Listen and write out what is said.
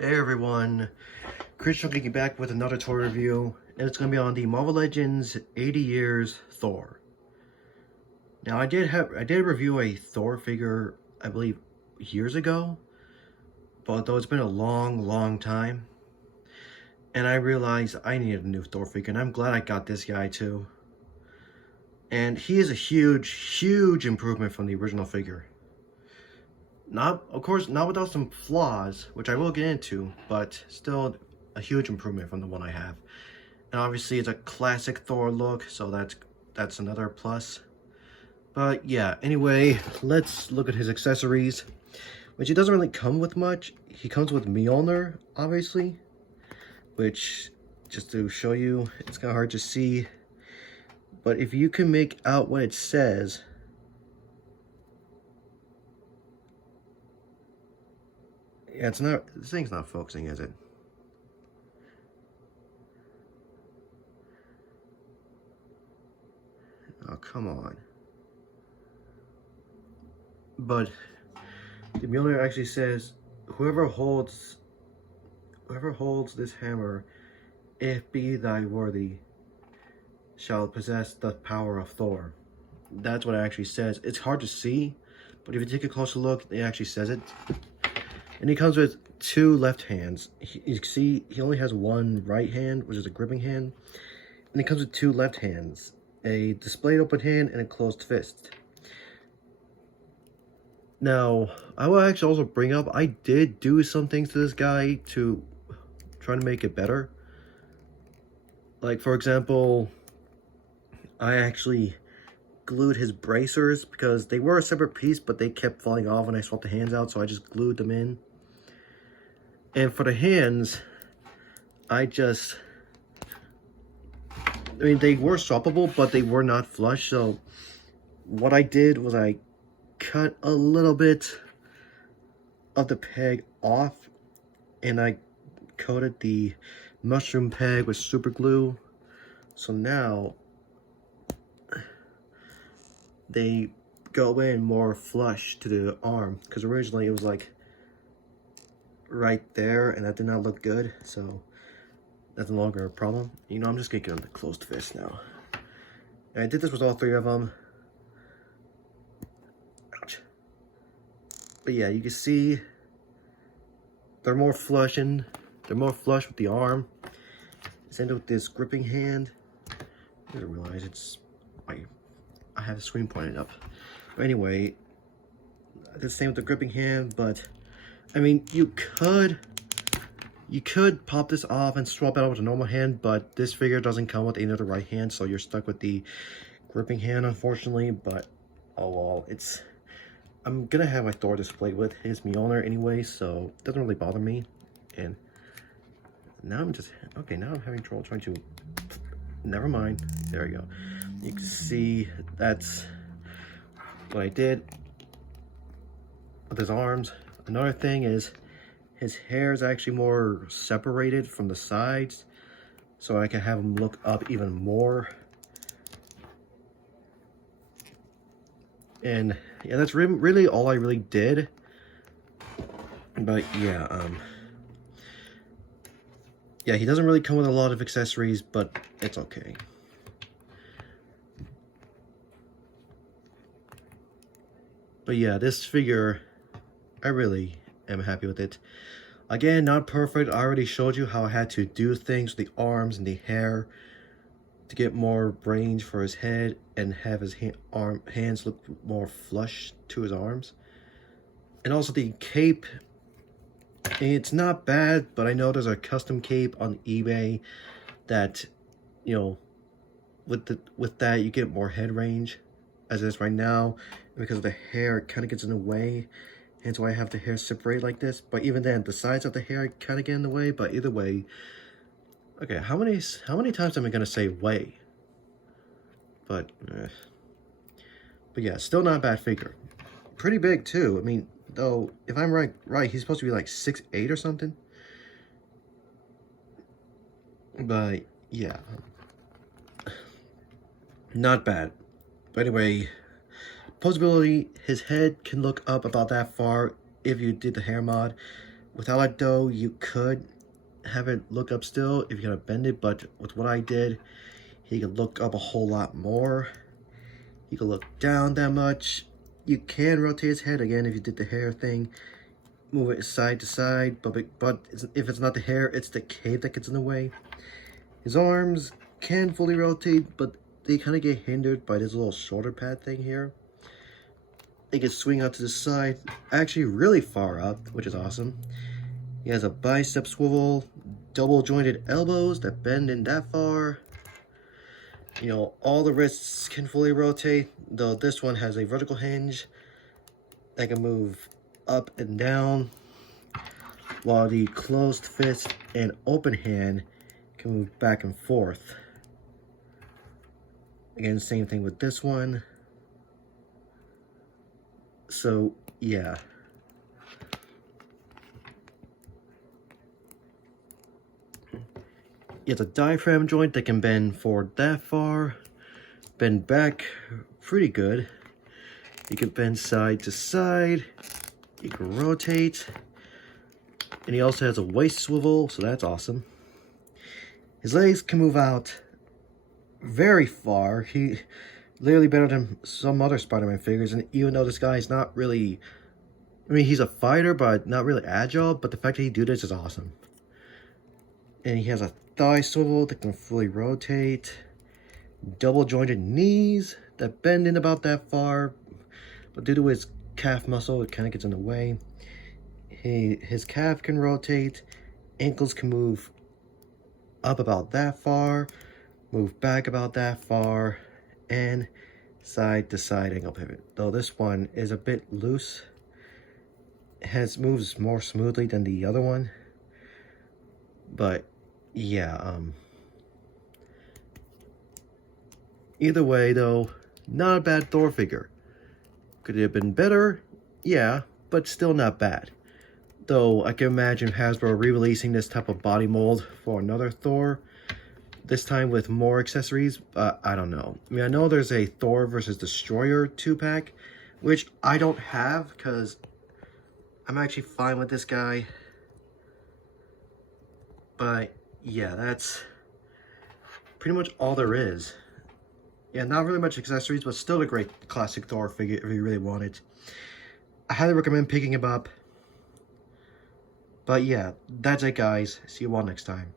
Hey everyone, Christian getting back with another toy review, and it's going to be on the Marvel Legends 80 Years Thor. Now I did review a Thor figure, I believe, years ago, but though it's been a long time, and I realized I needed a new Thor figure, and I'm glad I got this guy too. And he is a huge improvement from the original figure. Not, of course, not without some flaws, which I will get into, but still a huge improvement from the one I have. And obviously it's a classic Thor look, so that's another plus. But yeah, anyway, let's look at his accessories, which he doesn't really come with much. He comes with Mjolnir, obviously, which, just to show you, it's kind of hard to see. But if you can make out what it says, yeah, it's not, this thing's not focusing, is it? Oh, come on. But the Mjolnir actually says, whoever holds this hammer, if be thy worthy, shall possess the power of Thor. That's what it actually says. It's hard to see, but if you take a closer look, it actually says it. And he comes with two left hands. You can see he only has one right hand, which is a gripping hand. And he comes with two left hands, a displayed open hand and a closed fist. Now, I will actually also bring up, I did do some things to this guy to try to make it better. Like, for example, I actually glued his bracers because they were a separate piece, but they kept falling off when I swapped the hands out, so I just glued them in. And for the hands, I mean, they were swappable, but they were not flush, so what I did was I cut a little bit of the peg off, and I coated the mushroom peg with super glue. So now they go in more flush to the arm, because originally it was like right there, and that did not look good, so that's no longer a problem. You know, I'm just gonna get on the closed fist now. And I did this with all three of them. Ouch. But yeah, you can see they're more flush with the arm. Let's end with this gripping hand. I didn't realize I have the screen pointed up. But anyway, the same with the gripping hand, but I mean, you could pop this off and swap it out with a normal hand, but this figure doesn't come with another right hand, so you're stuck with the gripping hand, unfortunately. But oh well, I'm gonna have my Thor displayed with his Mjolnir anyway, so it doesn't really bother me. And now I'm having trouble trying to, never mind, there we go. You can see that's what I did with his arms. Another thing is his hair is actually more separated from the sides, so I can have him look up even more. And yeah, that's really all I really did. But yeah, yeah, he doesn't really come with a lot of accessories, but it's okay. But yeah, this figure, I really am happy with it. Again, not perfect. I already showed you how I had to do things with the arms and the hair to get more range for his head and have his hands look more flush to his arms. And also the cape, it's not bad, but I know there's a custom cape on eBay that, you know, with that you get more head range as it is right now. Because of the hair, it kind of gets in the way, and so I have the hair separate like this. But even then, the sides of the hair kind of get in the way. But either way, okay, how many times am I gonna say way? But yeah, still not a bad figure. Pretty big too. I mean, though, if I'm right, he's supposed to be like 6'8" or something. But yeah, not bad. But anyway, posability, his head can look up about that far if you did the hair mod, Without it though, you could have it look up still if you're gonna bend it, but with what I did, he could look up a whole lot more. He could look down that much. You can rotate his head again if you did the hair thing. Move it side to side, but if it's not the hair, it's the cape that gets in the way. His arms can fully rotate, but they kind of get hindered by this little shoulder pad thing here. They can swing out to the side, actually really far up, which is awesome. He has a bicep swivel, double jointed elbows that bend in that far. You know, all the wrists can fully rotate, though this one has a vertical hinge that can move up and down, while the closed fist and open hand can move back and forth. Again, same thing with this one. So, yeah. It's a diaphragm joint that can bend forward that far, bend back pretty good. You can bend side to side, you can rotate, and he also has a waist swivel, so that's awesome. His legs can move out very far. He literally better than some other Spider-Man figures, and even though this guy is not really, I mean, he's a fighter, but not really agile, but the fact that he do this is awesome. And he has a thigh swivel that can fully rotate, double jointed knees that bend in about that far, but due to his calf muscle, it kind of gets in the way. His calf can rotate, ankles can move up about that far, move back about that far, and side to side ankle pivot. Though this one is a bit loose, moves more smoothly than the other one. But yeah, either way though, not a bad Thor figure. Could it have been better? Yeah, but still not bad. Though I can imagine Hasbro re-releasing this type of body mold for another Thor, this time with more accessories. I don't know. I mean, I know there's a Thor versus Destroyer 2-pack, which I don't have because I'm actually fine with this guy. But yeah, that's pretty much all there is. Yeah, not really much accessories, but still a great classic Thor figure if you really want it. I highly recommend picking him up. But yeah, that's it guys. See you all next time.